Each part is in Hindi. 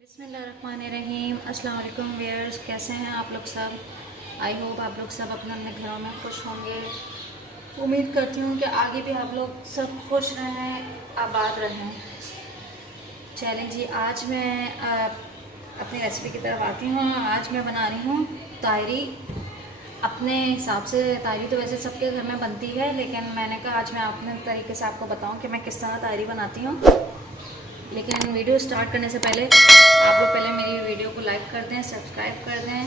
बिस्मिल्लाहिर्रहमानिर्रहीम। अस्सलाम वालेकुम व्यूअर्स, कैसे हैं आप लोग सब। आई होप आप लोग सब अपने अपने घरों में खुश होंगे। उम्मीद करती हूँ कि आगे भी आप लोग सब खुश रहें, आबाद रहें। चलें जी, आज मैं अपनी रेसिपी की तरफ आती हूँ। आज मैं बना रही हूँ तायरी। अपने हिसाब से तायरी तो वैसे सबके घर में बनती है, लेकिन मैंने कहा आज मैं अपने तरीके से आपको बताऊँ कि मैं किस तरह तायरी बनाती हूँ। लेकिन वीडियो स्टार्ट करने से पहले आप लोग पहले मेरी वीडियो को लाइक कर दें, सब्सक्राइब कर दें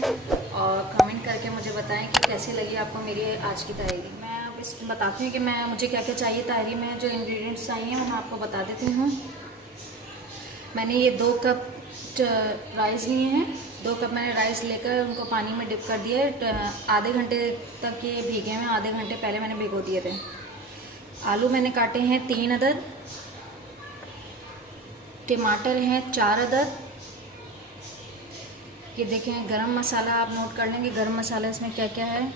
और कमेंट करके मुझे बताएं कि कैसी लगी आपको मेरी आज की तायरी। मैं अब इस बताती हूँ कि मुझे क्या क्या चाहिए तायरी में। जो इंग्रेडिएंट्स चाहिए वो मैं आपको बता देती हूँ। मैंने ये 2 कप राइस लिए हैं। 2 कप मैंने राइस लेकर उनको पानी में डिप कर दिया। आधे घंटे तक ये भीगे हुए, आधे घंटे पहले मैंने भिगो दिए थे। आलू मैंने काटे हैं 3 अदद। टमाटर हैं 4 अदद। ये देखें, गरम मसाला आप नोट कर लें कि गरम मसाला इसमें क्या क्या है।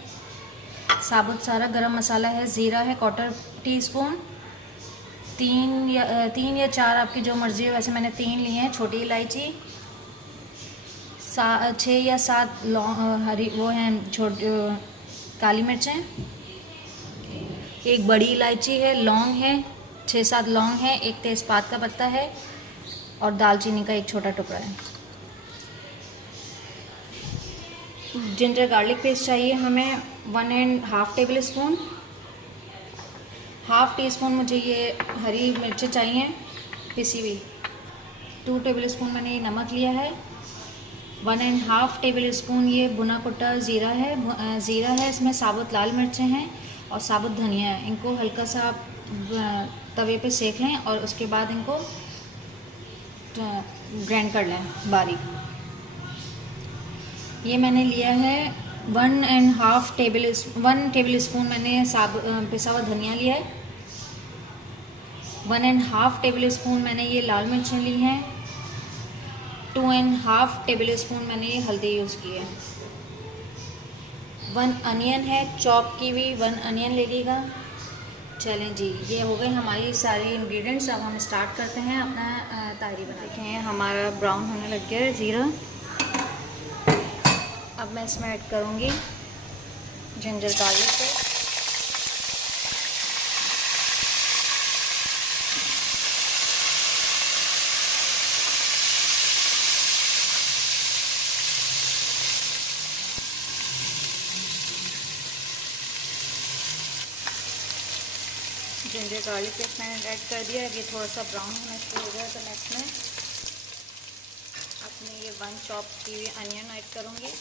साबुत सारा गरम मसाला है। ज़ीरा है 1/4 टीस्पून। 3 या 4 आपकी जो मर्ज़ी है, वैसे मैंने 3 लिए हैं। छोटी इलायची 6 या 7 लौंग, हरी वो हैं काली मिर्चें। एक बड़ी इलायची है, लौंग है 6-7 लौंग है, एक तेज़पात का पत्ता है और दालचीनी का एक छोटा टुकड़ा है। जिंजर गार्लिक पेस्ट चाहिए हमें 1.5 टेबल स्पून। 1/2 टीस्पून मुझे ये हरी मिर्चें चाहिए पिसी हुई। 2 टेबल स्पून मैंने ये नमक लिया है। 1.5 टेबल स्पून ये भुना कुटा ज़ीरा है। ज़ीरा है, इसमें साबुत लाल मिर्चें हैं और साबुत धनिया है। इनको हल्का सा तवे पे सेक लें और उसके बाद इनको ग्राइंड कर लें बारीक। ये मैंने लिया है 1 टेबल स्पून मैंने पिसा हुआ धनिया लिया है। 1.5 टेबल स्पून मैंने ये लाल मिर्चें ली हैं। 2.5 टेबल स्पून मैंने ये हल्दी यूज़ की है। 1 अनियन है चॉप की हुई, 1 अनियन ले लीजिएगा। चलें जी, ये हो गए हमारी सारी इंग्रेडिएंट्स। अब हम स्टार्ट करते हैं अपना तायरी बना। देखें हमारा ब्राउन होने लग गया है ज़ीरा। अब मैं इसमें ऐड करूँगी ginger garlic paste. Ginger garlic paste मैंने ऐड कर दिया। अब ये थोड़ा सा ब्राउन होना शुरू हो गया तो मैं इसमें अपनी ये 1 चॉप की हुई अनियन ऐड करूँगी।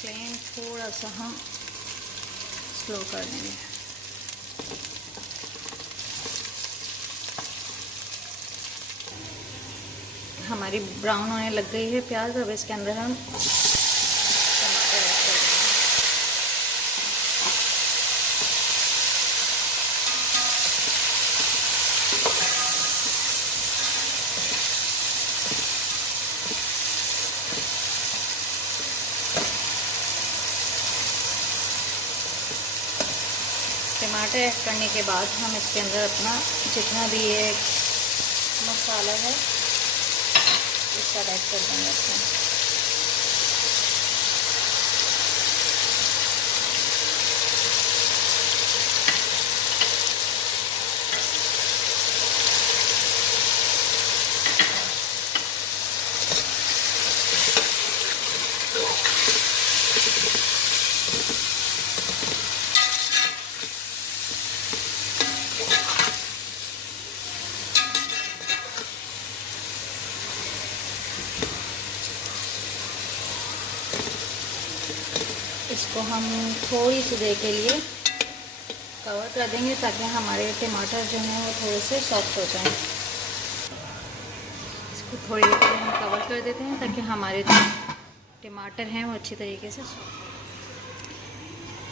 फ्लेम थोड़ा सा हम स्लो कर देंगे। हमारी ब्राउन होने लग गई है प्याज। अब इसके अंदर हम टमाटर ऐड कर देंगे। टमाटर ऐड करने के बाद हम इसके अंदर अपना जितना भी ये मसाला है इसका ऐड कर देंगे इसमें। इसको हम थोड़ी सी देर के लिए कवर कर देंगे ताकि हमारे टमाटर जो हैं वो थोड़े से सॉफ्ट हो जाएं। इसको थोड़ी देर के लिए हम कवर कर देते हैं ताकि हमारे जो टमाटर हैं वो अच्छी तरीके से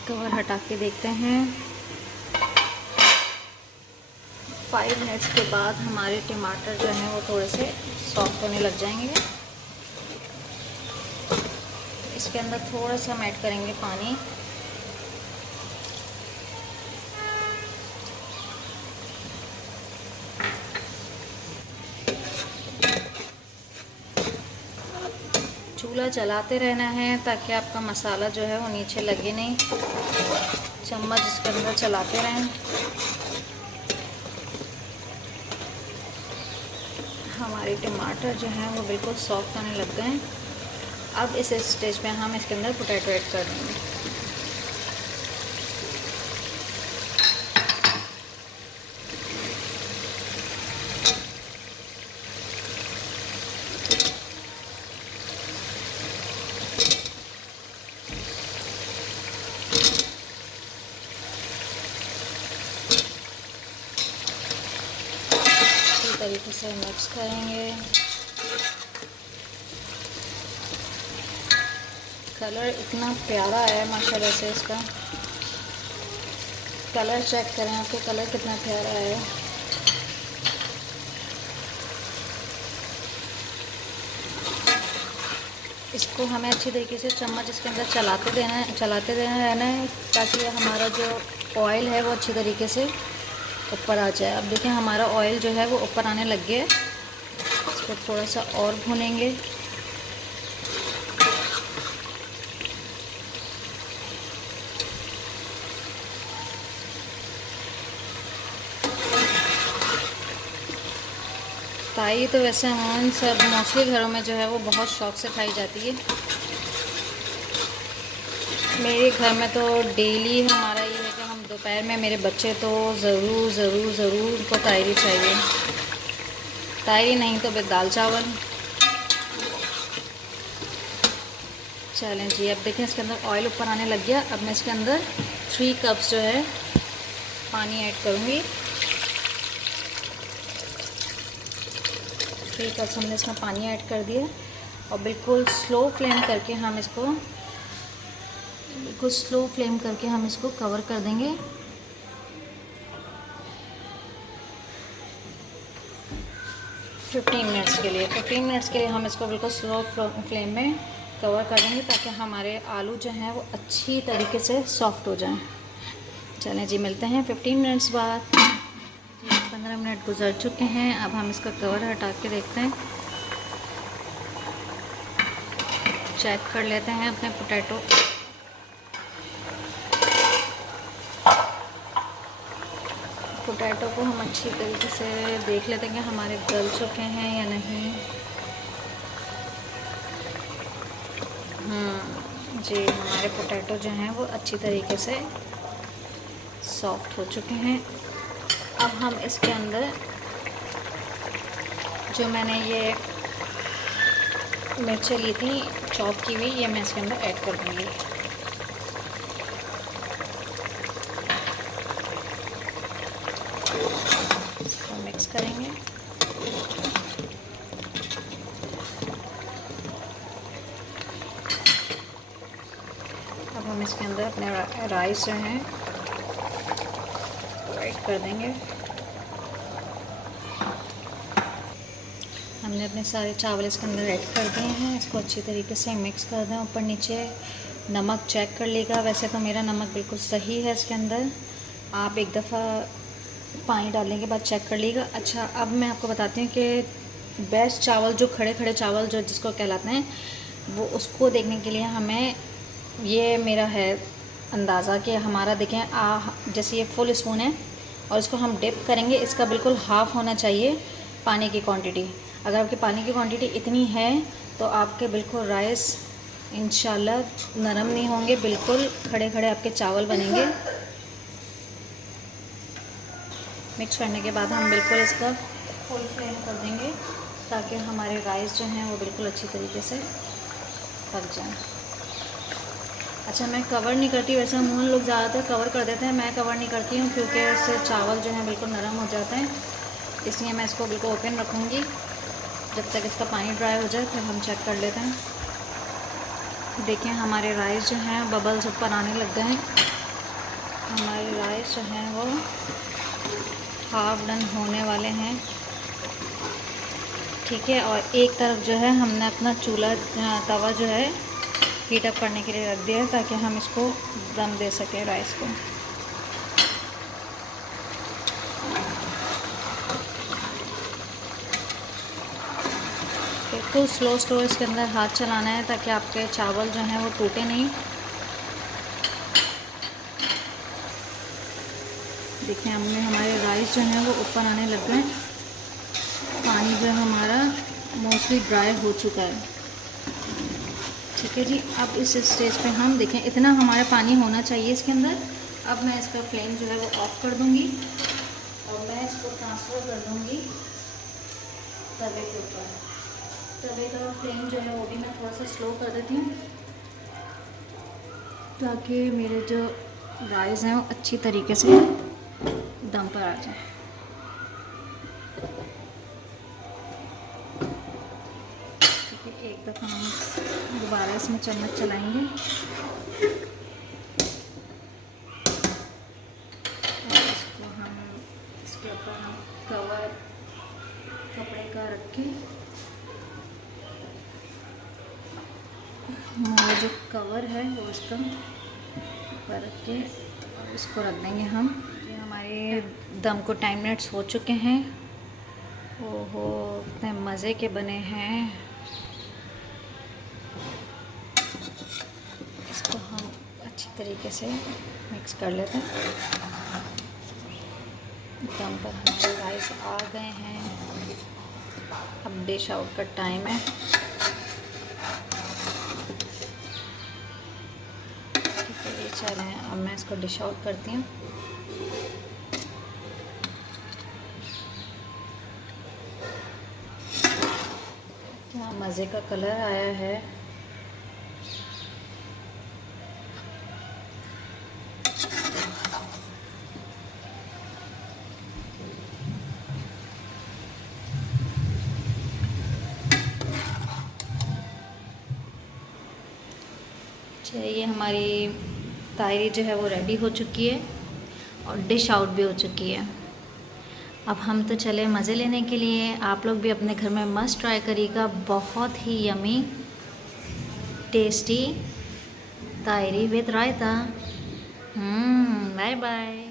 कवर हटा के देखते हैं। 5 मिनट्स के बाद हमारे टमाटर जो हैं वो थोड़े से सॉफ्ट होने लग जाएंगे। इसके अंदर थोड़ा सा हम ऐड करेंगे पानी। चूल्हा चलाते रहना है ताकि आपका मसाला जो है वो नीचे लगे नहीं। चम्मच इसके अंदर चलाते रहें। हमारे टमाटर जो हैं वो बिल्कुल सॉफ्ट होने लग गए हैं। अब इस स्टेज पे हम इसके अंदर पोटैटो ऐड कर देंगे। तरीके से मिक्स करेंगे। कलर इतना प्यारा है माशाल्लाह से, इसका कलर चेक करें, आपके कलर कितना प्यारा है। इसको हमें अच्छी तरीके से चम्मच इसके अंदर चलाते रहना है ताकि हमारा जो ऑयल है वो अच्छी तरीके से ऊपर आ जाए। अब देखिए हमारा ऑयल जो है वो ऊपर आने लग गया है। इसको थोड़ा सा और भूनेंगे। ताई तो वैसे अमूमन सब मोस्टली घरों में जो है वो बहुत शौक़ से खाई जाती है। मेरे घर में तो डेली हमारा ये है कि हम दोपहर में, मेरे बच्चे तो ज़रूर उनको तायरी चाहिए। तायरी नहीं तो फिर दाल चावल। चलें जी, अब देखें इसके अंदर ऑयल ऊपर आने लग गया। अब मैं इसके अंदर 3 कप्स जो है पानी ऐड करूँगी। 3 कप्स हमने इसमें पानी ऐड कर दिया और बिल्कुल स्लो फ्लेम करके हम इसको कवर कर देंगे। फिफ्टीन मिनट्स के लिए हम इसको बिल्कुल स्लो फ्लेम में कवर कर देंगे ताकि हमारे आलू जो हैं वो अच्छी तरीके से सॉफ्ट हो जाएं। चलें जी, मिलते हैं 15 मिनट्स बाद। 15 मिनट गुजर चुके हैं। अब हम इसका कवर हटा के देखते हैं, चेक कर लेते हैं अपने पोटैटो। पोटैटो को हम अच्छी तरीके से देख लेते हैं कि हमारे गल चुके हैं या नहीं। जी, हमारे पोटैटो जो हैं वो अच्छी तरीके से सॉफ्ट हो चुके हैं। अब हम इसके अंदर जो मैंने ये मिर्चें ली थी चॉप की हुई, ये मैं इसके अंदर ऐड कर दूँगी। इसको मिक्स करेंगे। अब हम इसके अंदर अपने राइस जो हैं वो ऐड कर देंगे। हमने अपने सारे चावल इसके अंदर ऐड कर दिए हैं। इसको अच्छी तरीके से मिक्स कर दें। ऊपर नीचे नमक चेक कर लीजिएगा। वैसे तो मेरा नमक बिल्कुल सही है इसके अंदर, आप एक दफ़ा पानी डालने के बाद चेक कर लीजिएगा। अच्छा, अब मैं आपको बताती हूँ कि बेस्ट चावल जो खड़े चावल जो जिसको कहलाते हैं, वो उसको देखने के लिए हमें ये मेरा है अंदाज़ा कि हमारा देखें जैसे ये फुल स्पून है और इसको हम डिप करेंगे, इसका बिल्कुल हाफ़ होना चाहिए पानी की क्वांटिटी। अगर आपकी पानी की क्वांटिटी इतनी है तो आपके बिल्कुल राइस इंशाल्लाह नरम नहीं होंगे, बिल्कुल खड़े आपके चावल बनेंगे। मिक्स करने के बाद हम बिल्कुल इसका फुल फ्लेम कर देंगे ताकि हमारे राइस जो हैं वो बिल्कुल अच्छी तरीके से पक जाएं। अच्छा, मैं कवर नहीं करती, वैसे अमूमन लोग ज़्यादातर कवर कर देते हैं, मैं कवर नहीं करती हूँ क्योंकि इससे चावल जो हैं बिल्कुल नरम हो जाते हैं। इसलिए मैं इसको बिल्कुल ओपन रखूँगी जब तक इसका पानी ड्राई हो जाए, फिर हम चेक कर लेते हैं। देखें हमारे राइस जो हैं बबल्स ऊपर आने लग गए हैं। हमारे राइस जो हैं वो हाफ डन होने वाले हैं, ठीक है। और एक तरफ जो है हमने अपना चूल्हा तवा जो है हीट अप करने के लिए रख दिया है, ताकि हम इसको दम दे सकें राइस को। बिल्कुल स्लो इसके अंदर हाथ चलाना है, ताकि आपके चावल जो हैं वो टूटे नहीं। देखिए हमने हमारे राइस जो हैं वो ऊपर आने लग गए, पानी जो है हमारा मोस्टली ड्राई हो चुका है, ठीक है जी। अब इस स्टेज पे हम देखें इतना हमारा पानी होना चाहिए इसके अंदर। अब मैं इसका फ्लेम जो है वो ऑफ़ कर दूँगी और मैं इसको ट्रांसफ़र कर दूँगी तवे के ऊपर। तवे का फ्लेम जो है वो भी मैं थोड़ा सा स्लो कर देती हूँ, ताकि मेरे जो राइस हैं वो अच्छी तरीके से दम पर आ जाए। एक दफ़ा हम दोबारा इसमें चम्मच चलाएंगे और इसको हम इसके ऊपर हम कवर कपड़े का रख के, हमारा जो कवर है वो इसका ऊपर रख के और इसको रख देंगे हम। ये हमारे दम को 10 मिनट्स हो चुके हैं। ओहो इतने मज़े के बने हैं। इसको हम अच्छी तरीके से मिक्स कर लेते हैं। दम पर हमारे राइस आ गए हैं। अब डिश आउट का टाइम है। चलें अब मैं इसको डिश आउट करती हूँ। क्या मज़े का कलर आया है। ये हमारी तायरी जो है वो रेडी हो चुकी है और डिश आउट भी हो चुकी है। अब हम तो चले मज़े लेने के लिए। आप लोग भी अपने घर में मस्ट ट्राई करिएगा। बहुत ही yummy tasty tahri with raita. Bye bye.